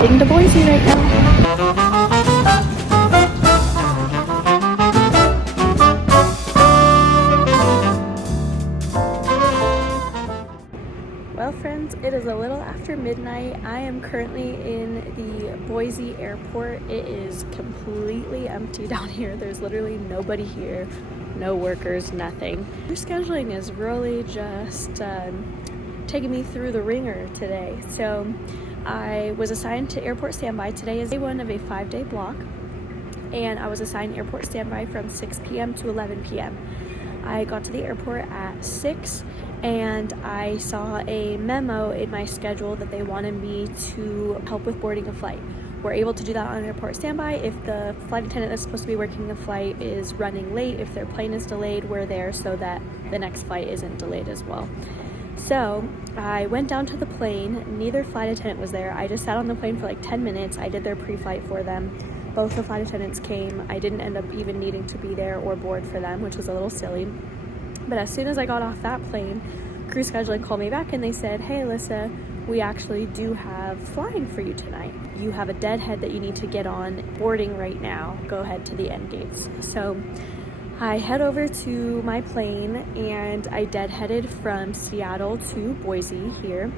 heading to Boise right now. Well friends, it is a little after midnight. I am currently in the Boise airport. It is completely empty down here. There's literally nobody here, no workers, nothing. Rescheduling is really just taking me through the ringer today. So I was assigned to airport standby. Today is day one of a 5-day block, and I was assigned airport standby from 6 p.m. to 11 p.m. I got to the airport at 6 and I saw a memo in my schedule that they wanted me to help with boarding a flight. We're able to do that on airport standby. If the flight attendant that's supposed to be working the flight is running late, if their plane is delayed, we're there so that the next flight isn't delayed as well. So I went down to the plane. Neither flight attendant was there. I just sat on the plane for like 10 minutes. I did their pre-flight for them. Both the flight attendants came. I didn't end up even needing to be there or board for them, which was a little silly. But as soon as I got off that plane, crew scheduling called me back and they said, "Hey Alyssa, we actually do have flying for you tonight. You have a deadhead that you need to get on boarding right now. Go ahead to the end gates." So I head over to my plane and I deadheaded from Seattle to Boise here.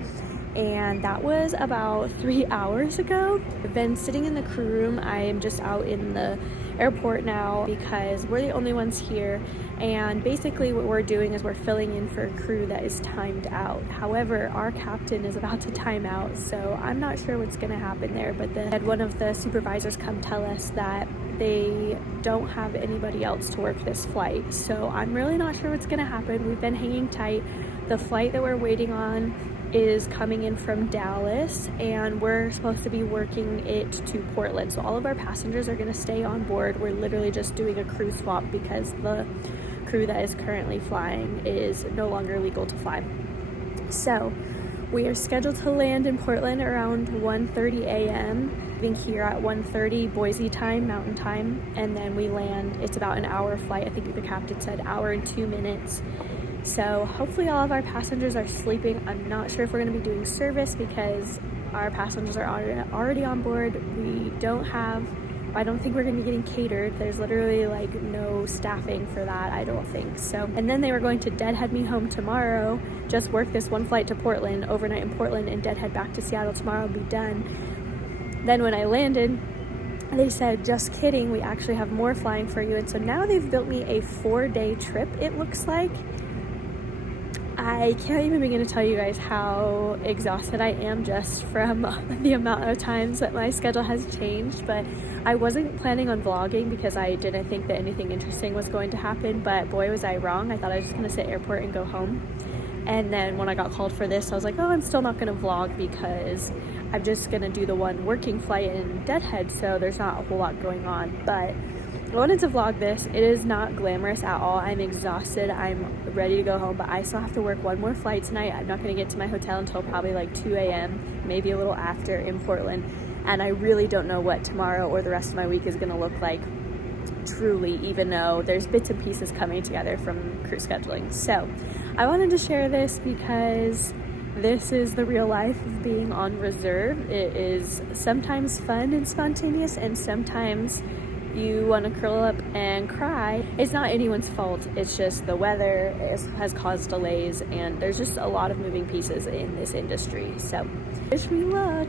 And that was about 3 hours ago. I've been sitting in the crew room. I am just out in the airport now because we're the only ones here, and basically what we're doing is we're filling in for a crew that is timed out. However, our captain is about to time out, so I'm not sure what's going to happen there, but had one of the supervisors come tell us that they don't have anybody else to work this flight, so I'm really not sure what's going to happen. We've been hanging tight. The flight that we're waiting on is coming in from Dallas, and we're supposed to be working it to Portland. So all of our passengers are going to stay on board. We're literally just doing a crew swap because the crew that is currently flying is no longer legal to fly. So we are scheduled to land in Portland around 1:30 a.m. Leaving here at 1:30 Boise time, Mountain Time, and then we land. It's about an hour flight. I think the captain said hour and 2 minutes. So hopefully all of our passengers are sleeping. I'm not sure if we're going to be doing service because our passengers are already on board. I don't think we're going to be getting catered. There's literally like no staffing for that, I don't think. So, and then they were going to deadhead me home tomorrow, just work this one flight to Portland, overnight in Portland, and deadhead back to Seattle tomorrow and be done. Then when I landed, they said, "Just kidding, we actually have more flying for you." And so now they've built me a 4-day trip, it looks like. I can't even begin to tell you guys how exhausted I am just from the amount of times that my schedule has changed, but I wasn't planning on vlogging because I didn't think that anything interesting was going to happen, but boy was I wrong. I thought I was just going to sit airport and go home. And then when I got called for this, I was like, oh, I'm still not going to vlog because I'm just going to do the one working flight in Deadhead, so there's not a whole lot going on. But I wanted to vlog this. It is not glamorous at all. I'm exhausted. I'm ready to go home, but I still have to work one more flight tonight. I'm not going to get to my hotel until probably like 2 a.m., maybe a little after in Portland. And I really don't know what tomorrow or the rest of my week is going to look like, truly, even though there's bits and pieces coming together from crew scheduling. So I wanted to share this because this is the real life of being on reserve. It is sometimes fun and spontaneous, and sometimes you want to curl up and cry. It's not anyone's fault. It's just the weather has caused delays, and there's just a lot of moving pieces in this industry. So wish me luck.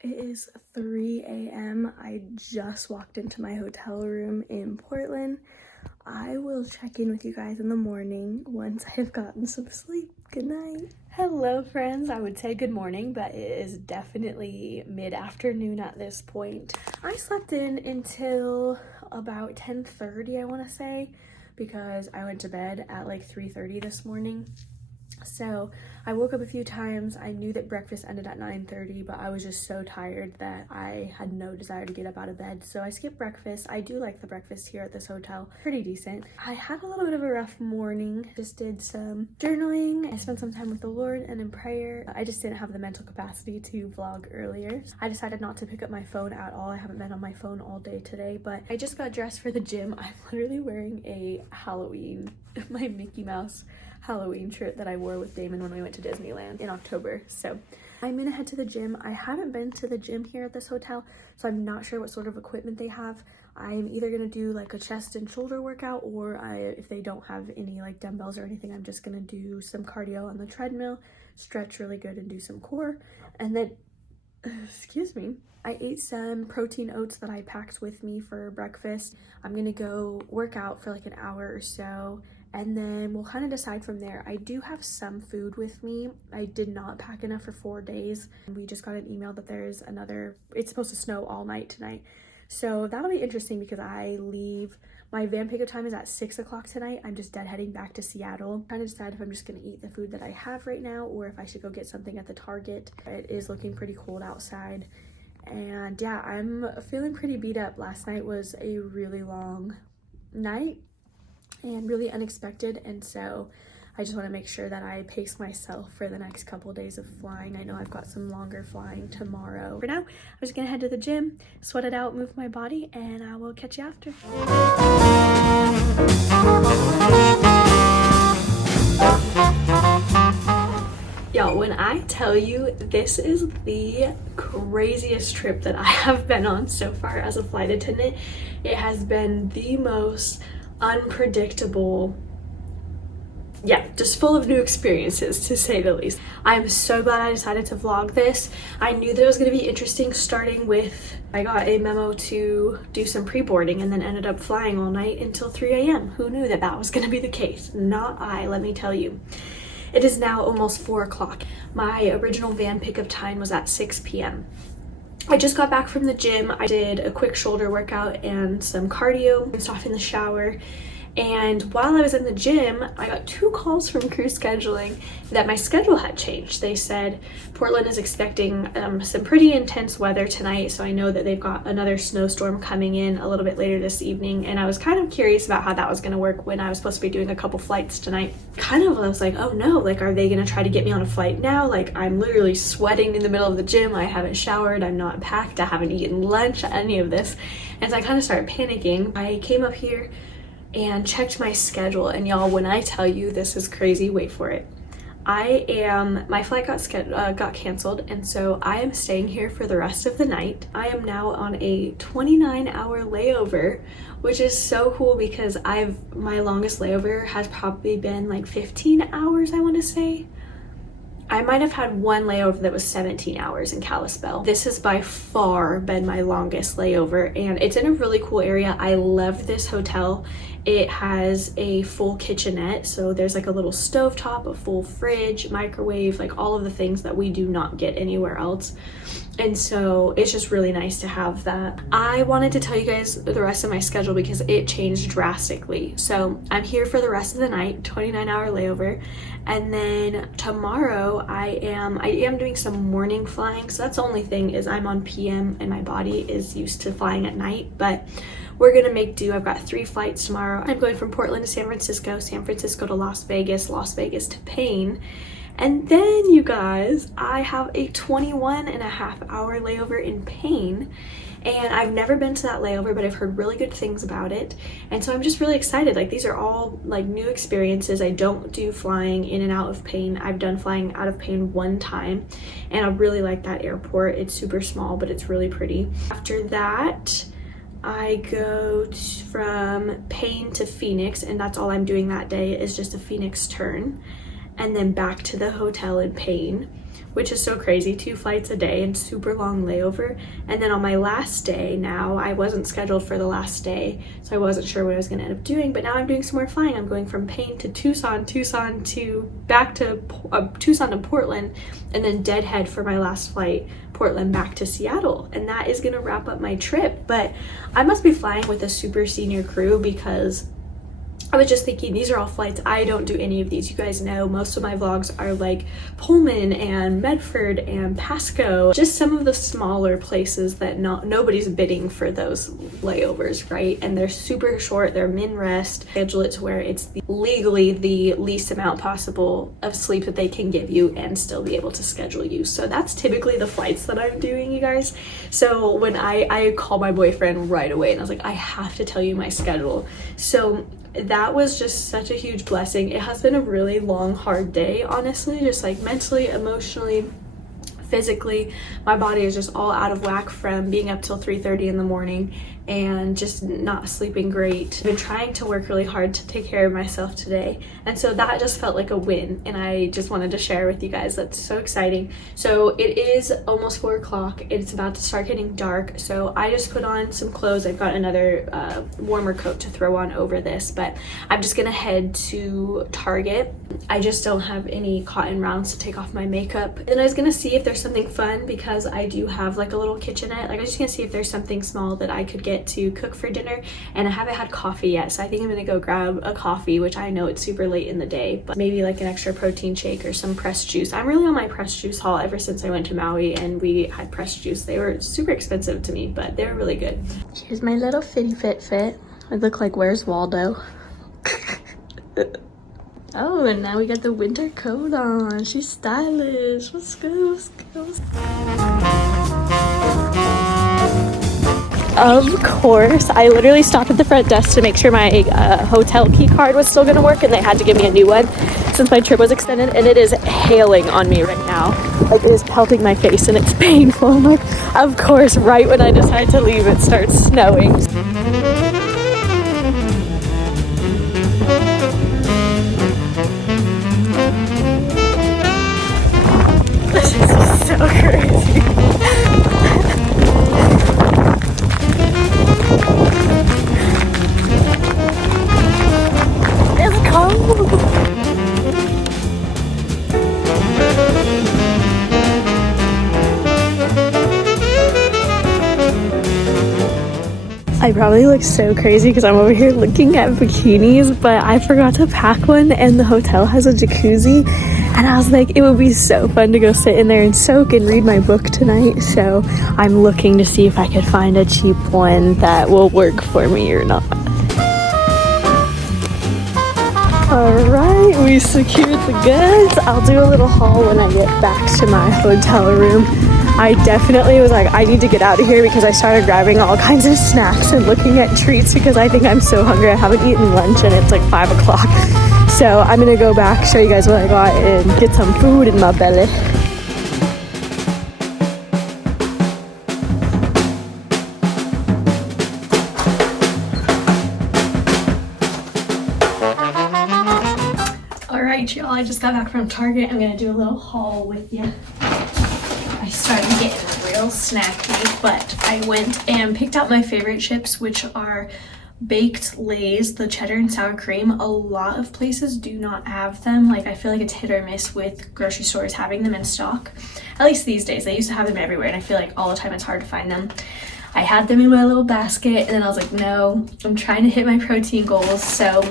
It is 3 a.m. I just walked into my hotel room in Portland. I will check in with you guys in the morning once I've gotten some sleep. Good night. Hello friends, I would say good morning, but it is definitely mid-afternoon at this point. I slept in until about 10:30, I want to say, because I went to bed at like 3:30 this morning. So I woke up a few times. I knew that breakfast ended at 9:30, but I was just so tired that I had no desire to get up out of bed. So I skipped breakfast. I do like the breakfast here at this hotel. Pretty decent. I had a little bit of a rough morning. Just did some journaling. I spent some time with the Lord and in prayer. I just didn't have the mental capacity to vlog earlier. I decided not to pick up my phone at all. I haven't been on my phone all day today, but I just got dressed for the gym. I'm literally wearing a my Mickey Mouse Halloween shirt that I wore with Damon when we went to Disneyland in October. So I'm gonna head to the gym. I haven't been to the gym here at this hotel, so I'm not sure what sort of equipment they have. I'm either gonna do like a chest and shoulder workout, or if they don't have any like dumbbells or anything, I'm just gonna do some cardio on the treadmill, stretch really good, and do some core. And then, excuse me, I ate some protein oats that I packed with me for breakfast. I'm gonna go work out for like an hour or so, and then we'll kind of decide from there. I do have some food with me. I did not pack enough for 4 days. We just got an email that there's it's supposed to snow all night tonight. So that'll be interesting because I leave, my van pickup time is at 6 o'clock tonight. I'm just deadheading back to Seattle. I'm trying to decide if I'm just gonna eat the food that I have right now or if I should go get something at the Target. It is looking pretty cold outside. And yeah, I'm feeling pretty beat up. Last night was a really long night and really unexpected, and so I just want to make sure that I pace myself for the next couple days of flying. I know I've got some longer flying tomorrow. For now, I'm just gonna head to the gym, sweat it out, move my body, and I will catch you after. Y'all, when I tell you this is the craziest trip that I have been on so far as a flight attendant, it has been the most unpredictable, yeah, just full of new experiences, to say the least. I'm so glad I decided to vlog this. I knew that it was going to be interesting, starting with I got a memo to do some pre-boarding and then ended up flying all night until 3 a.m. Who knew that that was going to be the case? Not I, let me tell you. It is now almost 4 o'clock. My original van pickup time was at 6 p.m. I just got back from the gym. I did a quick shoulder workout and some cardio and stuff in the shower. And while I was in the gym, I got 2 calls from crew scheduling that my schedule had changed. They said Portland is expecting some pretty intense weather tonight, so I know that they've got another snowstorm coming in a little bit later this evening, and I was kind of curious about how that was going to work when I was supposed to be doing a couple flights tonight. I was like, oh no, like, are they going to try to get me on a flight now? Like, I'm literally sweating in the middle of the gym. I haven't showered, I'm not packed, I haven't eaten lunch, any of this. And so I kind of started panicking. I came up here and checked my schedule, and y'all, when I tell you this is crazy, wait for it. My flight got canceled, and so I am staying here for the rest of the night. I am now on a 29-hour layover, which is so cool because my longest layover has probably been like 15 hours, I want to say. I might have had one layover that was 17 hours in Kalispell. This has by far been my longest layover, and it's in a really cool area. I love this hotel. It has a full kitchenette, so there's like a little stovetop, a full fridge, microwave, like all of the things that we do not get anywhere else. And so it's just really nice to have that. I wanted to tell you guys the rest of my schedule because it changed drastically. So I'm here for the rest of the night, 29-hour layover. And then tomorrow I am doing some morning flying. So that's the only thing, is I'm on PM and my body is used to flying at night, but we're gonna make do. I've got 3 flights tomorrow. I'm going from Portland to San Francisco to Las Vegas to Payne. And then, you guys, I have a 21.5-hour layover in Payne, and I've never been to that layover, but I've heard really good things about it, and so I'm just really excited. Like, these are all like new experiences. I don't do flying in and out of Payne. I've done flying out of Payne 1 time, and I really like that airport. It's super small, but it's really pretty. After that, I go from Payne to Phoenix, and that's all I'm doing that day, is just a Phoenix turn. And then back to the hotel in Payne, which is so crazy, 2 flights a day and super long layover. And then on my last day now, I wasn't scheduled for the last day, so I wasn't sure what I was gonna end up doing, but now I'm doing some more flying. I'm going from Payne to Tucson to back to Tucson to Portland, and then deadhead for my last flight, Portland back to Seattle. And that is gonna wrap up my trip. But I must be flying with a super senior crew because I was just thinking, these are all flights. I don't do any of these. You guys know most of my vlogs are like Pullman and Medford and Pasco, just some of the smaller places that nobody's bidding for those layovers, right? And they're super short, they're min rest. Schedule it to where it's legally the least amount possible of sleep that they can give you and still be able to schedule you. So that's typically the flights that I'm doing, you guys. So when I called my boyfriend right away and I was like, I have to tell you my schedule. So that was just such a huge blessing. It has been a really long, hard day, honestly, just like mentally, emotionally, physically, my body is just all out of whack from being up till 3:30 in the morning and just not sleeping great. I've been trying to work really hard to take care of myself today, and so that just felt like a win, and I just wanted to share with you guys. That's so exciting. So it is almost 4 o'clock. It's about to start getting dark, so I just put on some clothes. I've got another warmer coat to throw on over this, but I'm just gonna head to Target. I just don't have any cotton rounds to take off my makeup, and I was gonna see if there's something fun because I do have like a little kitchenette. Like, I was just gonna see if there's something small that I could get to cook for dinner, and I haven't had coffee yet, so I think I'm gonna go grab a coffee, which I know it's super late in the day, but maybe like an extra protein shake or some pressed juice. I'm really on my pressed juice haul ever since I went to Maui and we had pressed juice. They were super expensive to me, but they were really good. Here's my little fitty fit. I look like Where's Waldo. Oh, and now we got the winter coat on. She's stylish. Let's go. Of course, I literally stopped at the front desk to make sure my hotel key card was still gonna work, and they had to give me a new one since my trip was extended, and it is hailing on me right now. Like, it is pelting my face and it's painful. I'm like, of course, right when I decide to leave, it starts snowing. This is so crazy. It's cold. I probably look so crazy because I'm over here looking at bikinis, but I forgot to pack one, and the hotel has a jacuzzi, and I was like, it would be so fun to go sit in there and soak and read my book tonight. So I'm looking to see if I could find a cheap one that will work for me or not. Alright, we secured the goods. I'll do a little haul when I get back to my hotel room. I definitely was like, I need to get out of here because I started grabbing all kinds of snacks and looking at treats because I think I'm so hungry. I haven't eaten lunch and it's like 5 o'clock. So I'm gonna go back, show you guys what I got, and get some food in my belly. Alright, y'all, I just got back from Target. I'm gonna do a little haul with you. I started getting real snacky, but I went and picked out my favorite chips, which are baked Lay's, the cheddar and sour cream. A lot of places do not have them. Like, I feel like it's hit or miss with grocery stores having them in stock. At least these days. They used to have them everywhere, and I feel like all the time it's hard to find them. I had them in my little basket, and then I was like, no, I'm trying to hit my protein goals, so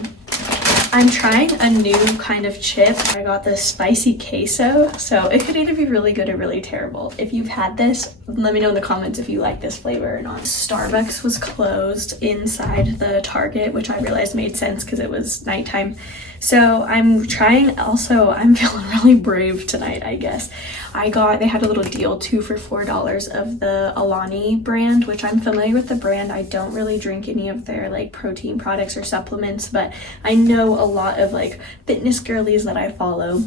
I'm trying a new kind of chip. I got this spicy queso, so it could either be really good or really terrible. If you've had this, let me know in the comments if you like this flavor or not. Starbucks was closed inside the Target, which I realized made sense because it was nighttime. So I'm trying, also, I'm feeling really brave tonight, I guess. They had a little deal, 2 for $4 of the Alani brand, which I'm familiar with the brand. I don't really drink any of their like protein products or supplements, but I know a lot of like fitness girlies that I follow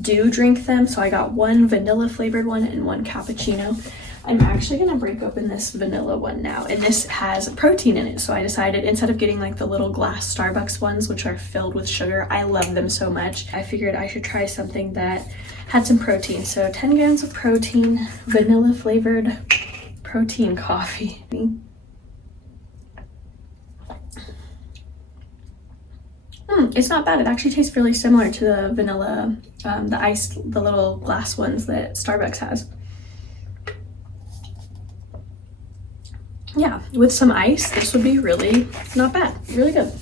do drink them. So I got one vanilla flavored one and one cappuccino. I'm actually gonna break open this vanilla one now, and this has protein in it. So I decided, instead of getting like the little glass Starbucks ones, which are filled with sugar, I love them so much, I figured I should try something that had some protein. So 10 grams of protein, vanilla flavored protein coffee. It's not bad. It actually tastes really similar to the vanilla, the little glass ones that Starbucks has. Yeah, with some ice, this would be really not bad, really good.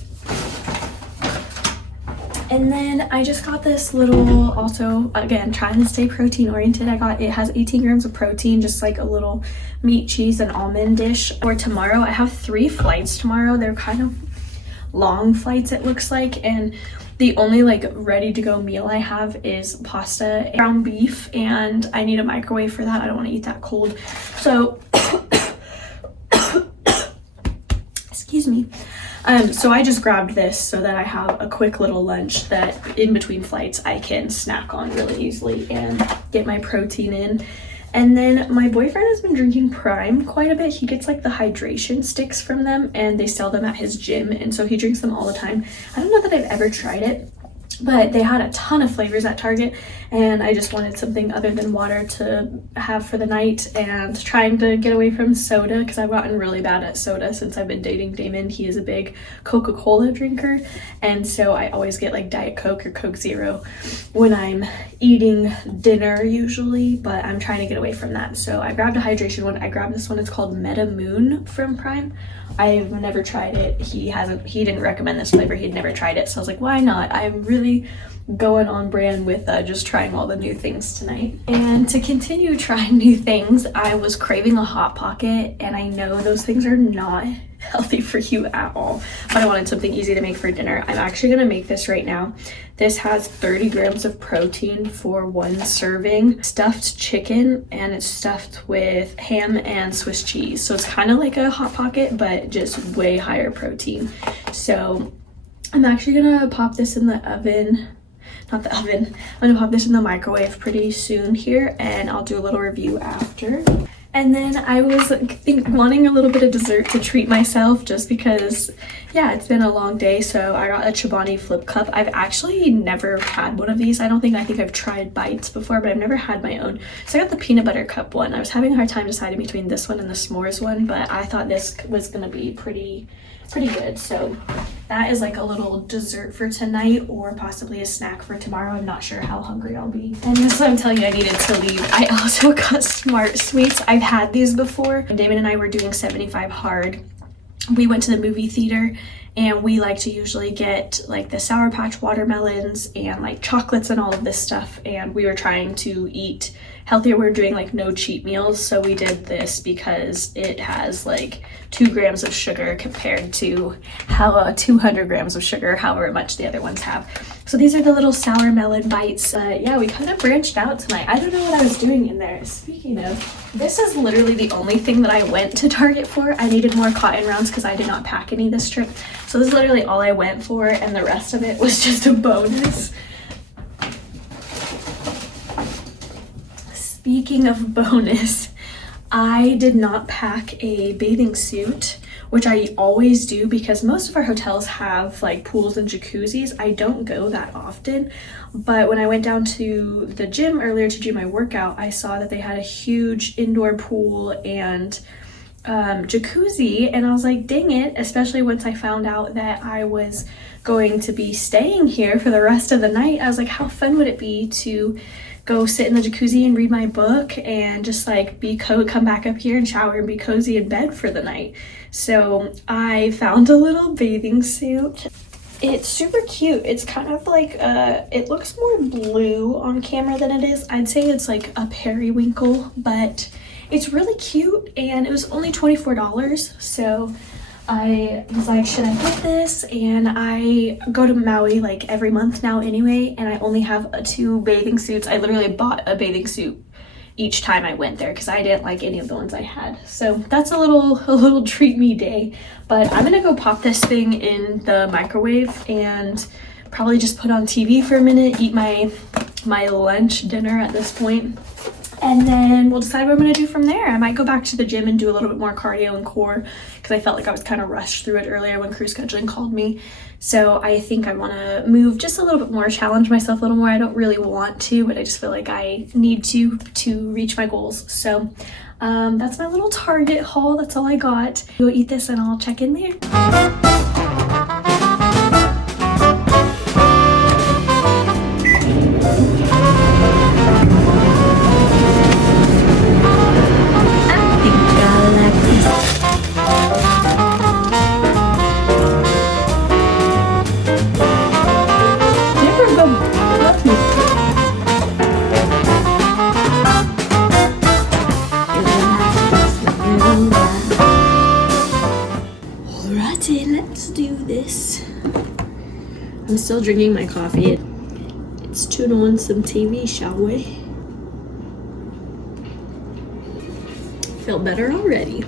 And then I just got this little, also, again, trying to stay protein oriented. It has 18 grams of protein, just like a little meat, cheese, and almond dish. For tomorrow, I have 3 flights tomorrow. They're kind of long flights, it looks like, and the only like ready to go meal I have is pasta, ground beef, and I need a microwave for that. I don't want to eat that cold. So excuse me. So I just grabbed this so that I have a quick little lunch that in between flights I can snack on really easily and get my protein in. And then my boyfriend has been drinking Prime quite a bit. He gets like the hydration sticks from them and they sell them at his gym. And so he drinks them all the time. I don't know that I've ever tried it, but they had a ton of flavors at Target and I just wanted something other than water to have for the night, and trying to get away from soda because I've gotten really bad at soda since I've been dating Damon. He is a big Coca-Cola drinker, and so I always get like Diet Coke or Coke Zero when I'm eating dinner usually, but I'm trying to get away from that. So I grabbed a hydration one. I grabbed this one. It's called Midafternoon from Prime. I've never tried it. He didn't recommend this flavor. He'd never tried it. So I was like, why not? I'm really going on brand with just trying all the new things tonight. And to continue trying new things, I was craving a Hot Pocket, and I know those things are not healthy for you at all, but I wanted something easy to make for dinner. I'm actually gonna make this right now. This has 30 grams of protein for one serving, stuffed chicken, and it's stuffed with ham and Swiss cheese. So it's kind of like a Hot Pocket, but just way higher protein. So I'm actually gonna pop this in the oven. Not the oven. I'm gonna pop this in the microwave pretty soon here, and I'll do a little review after. And then I was wanting a little bit of dessert to treat myself just because, yeah, it's been a long day. So I got a Chobani flip cup. I've actually never had one of these. I think I've tried bites before, but I've never had my own. So I got the peanut butter cup one. I was having a hard time deciding between this one and the s'mores one, but I thought this was gonna be pretty good. So that is like a little dessert for tonight, or possibly a snack for tomorrow. I'm not sure how hungry I'll be. And this is what I'm telling you I needed to leave. I also got Smart Sweets. I've had these before. Damon and I were doing 75 hard. We went to the movie theater, and we like to usually get like the Sour Patch watermelons and like chocolates and all of this stuff, and we were trying to eat healthier. We were doing like no cheat meals, so we did this because it has like 2 grams of sugar compared to how 200 grams of sugar, however much the other ones have. So these are the little sour melon bites. Yeah, we kind of branched out tonight. I don't know what I was doing in there. Speaking of, this is literally the only thing that I went to Target for. I needed more cotton rounds because I did not pack any this trip. So this is literally all I went for, and the rest of it was just a bonus. Speaking of bonus, I did not pack a bathing suit, which I always do because most of our hotels have like pools and jacuzzis. I don't go that often, but when I went down to the gym earlier to do my workout, I saw that they had a huge indoor pool and jacuzzi, and I was like, dang it, especially once I found out that I was going to be staying here for the rest of the night. I was like, how fun would it be to go sit in the jacuzzi and read my book and just like come back up here and shower and be cozy in bed for the night. So I found a little bathing suit. It's super cute. It's kind of like it looks more blue on camera than it is. I'd say it's like a periwinkle, but it's really cute, and it was only $24. So I was like, should I get this? And I go to Maui like every month now anyway, and I only have 2 bathing suits. I literally bought a bathing suit each time I went there because I didn't like any of the ones I had. So that's a little treat me day. But I'm gonna go pop this thing in the microwave and probably just put on TV for a minute, eat my lunch, dinner at this point. And then we'll decide what I'm going to do from there. I might go back to the gym and do a little bit more cardio and core because I felt like I was kind of rushed through it earlier when crew scheduling called me. So I think I want to move just a little bit more, challenge myself a little more. I don't really want to, but I just feel like I need to reach my goals. So that's my little Target haul. That's all I got. Go eat this and I'll check in there. Let's do this. I'm still drinking my coffee. Let's tune on some TV, shall we? Feel better already.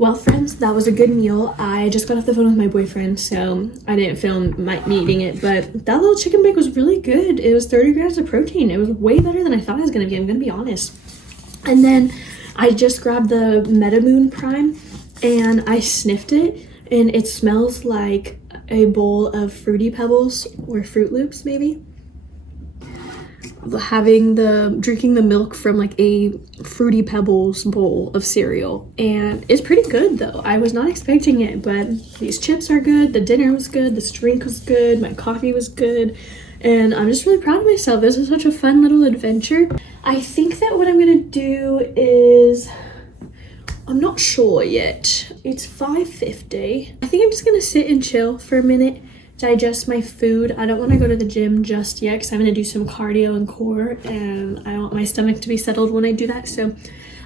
Well, friends, that was a good meal. I just got off the phone with my boyfriend, so I didn't film me eating it, but that little chicken bake was really good. It was 30 grams of protein. It was way better than I thought it was gonna be, I'm gonna be honest. And then I just grabbed the Midafternoon Prime and I sniffed it, and it smells like a bowl of Fruity Pebbles or Fruit Loops, maybe. Drinking the milk from like a Fruity Pebbles bowl of cereal, and it's pretty good though. I was not expecting it, but these chips are good, the dinner was good, this drink was good, my coffee was good, and I'm just really proud of myself. This was such a fun little adventure. I think that what I'm gonna do is, I'm not sure yet. It's 5:50. I think I'm just gonna sit and chill for a minute, digest my food. I don't want to go to the gym just yet because I'm going to do some cardio and core, and I want my stomach to be settled when I do that. So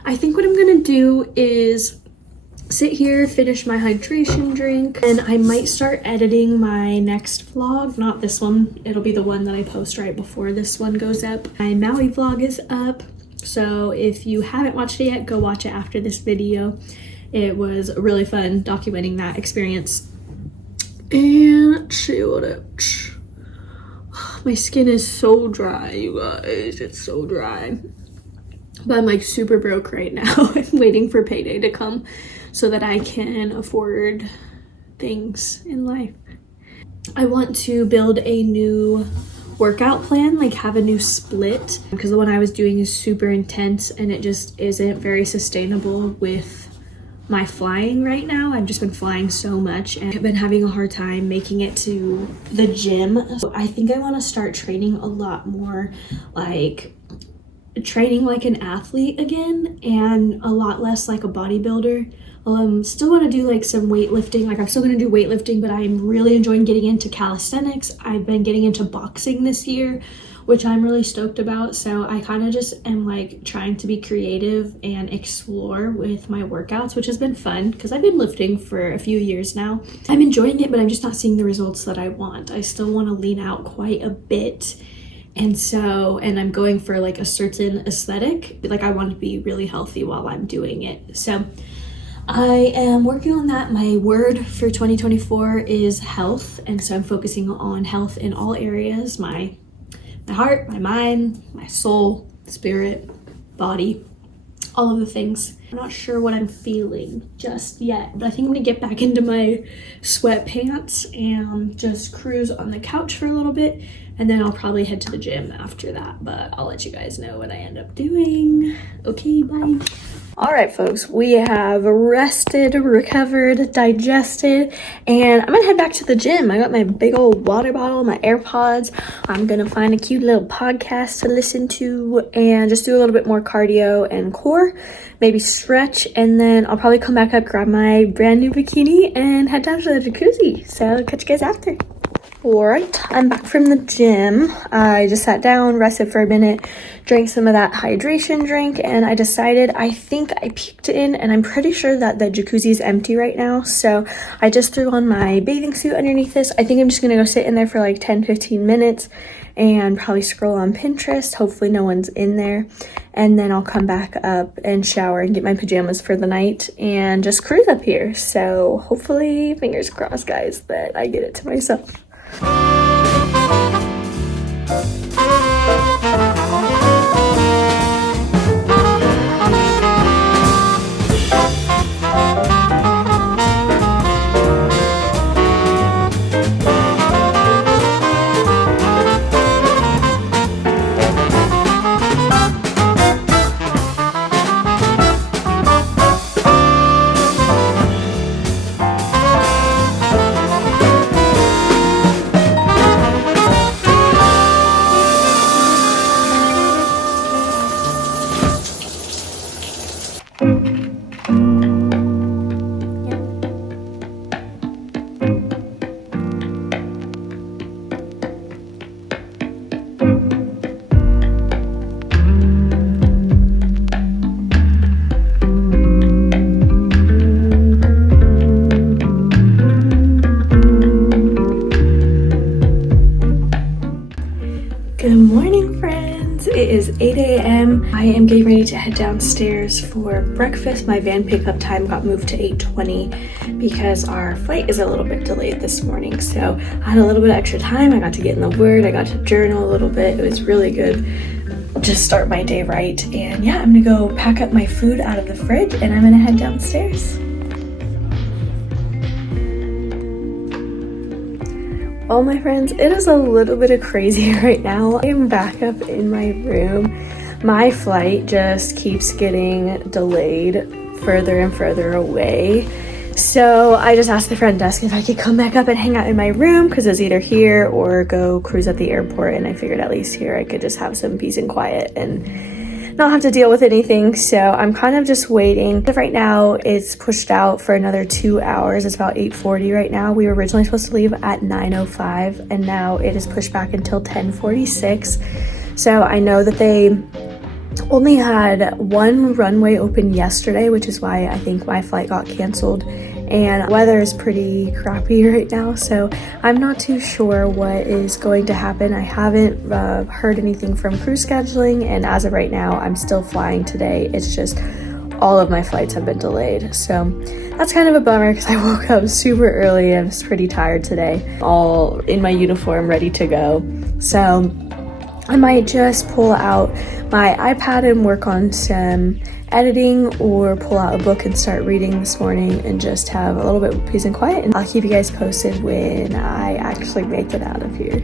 I think what I'm going to do is sit here, finish my hydration drink, and I might start editing my next vlog. Not this one. It'll be the one that I post right before this one goes up. My Maui vlog is up, so if you haven't watched it yet, go watch it after this video. It was really fun documenting that experience. And let's see what else. My skin is so dry, you guys. It's so dry. But I'm like super broke right now. I'm waiting for payday to come so that I can afford things in life. I want to build a new workout plan, like have a new split, because the one I was doing is super intense and it just isn't very sustainable with my flying right now. I've just been flying so much and I've been having a hard time making it to the gym. So I think I want to start training a lot more, like training like an athlete again, and a lot less like a bodybuilder. Still want to do like some weightlifting. Like I'm still going to do weightlifting, but I'm really enjoying getting into calisthenics. I've been getting into boxing this year, which I'm really stoked about. So I kind of just am like trying to be creative and explore with my workouts, which has been fun because I've been lifting for a few years now. I'm enjoying it, but I'm just not seeing the results that I want. I still want to lean out quite a bit. And I'm going for like a certain aesthetic. Like I want to be really healthy while I'm doing it. So I am working on that. My word for 2024 is health. And so I'm focusing on health in all areas. My heart, my mind, my soul, spirit, body, all of the things. I'm not sure what I'm feeling just yet, but I think I'm gonna get back into my sweatpants and just cruise on the couch for a little bit, and then I'll probably head to the gym after that, but I'll let you guys know what I end up doing. Okay, bye. All right, folks, we have rested, recovered, digested, and I'm gonna head back to the gym. I got my big old water bottle, my AirPods. I'm gonna find a cute little podcast to listen to and just do a little bit more cardio and core, maybe stretch, and then I'll probably come back up, grab my brand new bikini, and head down to the jacuzzi. So catch you guys after. Alright, I'm back from the gym. I just sat down, rested for a minute, drank some of that hydration drink, and I decided I think I peeked in, and I'm pretty sure that the jacuzzi is empty right now, so I just threw on my bathing suit underneath this. I think I'm just gonna go sit in there for like 10-15 minutes and probably scroll on Pinterest. Hopefully no one's in there, and then I'll come back up and shower and get my pajamas for the night and just cruise up here. So hopefully, fingers crossed, guys, that I get it to myself. I am getting ready to head downstairs for breakfast. My van pickup time got moved to 8:20 because our flight is a little bit delayed this morning. So I had a little bit of extra time. I got to get in the Word. I got to journal a little bit. It was really good. Just start my day right. And yeah, I'm gonna go pack up my food out of the fridge and I'm gonna head downstairs. Well, my friends, it is a little bit of crazy right now. I am back up in my room. My flight just keeps getting delayed further and further away. So I just asked the front desk if I could come back up and hang out in my room because it's either here or go cruise at the airport. And I figured at least here I could just have some peace and quiet and not have to deal with anything. So I'm kind of just waiting. Right now it's pushed out for another 2 hours. It's about 8:40 right now. We were originally supposed to leave at 9:05 and now it is pushed back until 10:46. So I know that they only had one runway open yesterday, which is why I think my flight got canceled. And weather is pretty crappy right now, so I'm not too sure what is going to happen. I haven't heard anything from crew scheduling, and as of right now, I'm still flying today. It's just all of my flights have been delayed. So that's kind of a bummer because I woke up super early. I was pretty tired today, all in my uniform, ready to go. So I might just pull out my iPad and work on some editing or pull out a book and start reading this morning and just have a little bit of peace and quiet. And I'll keep you guys posted when I actually make it out of here.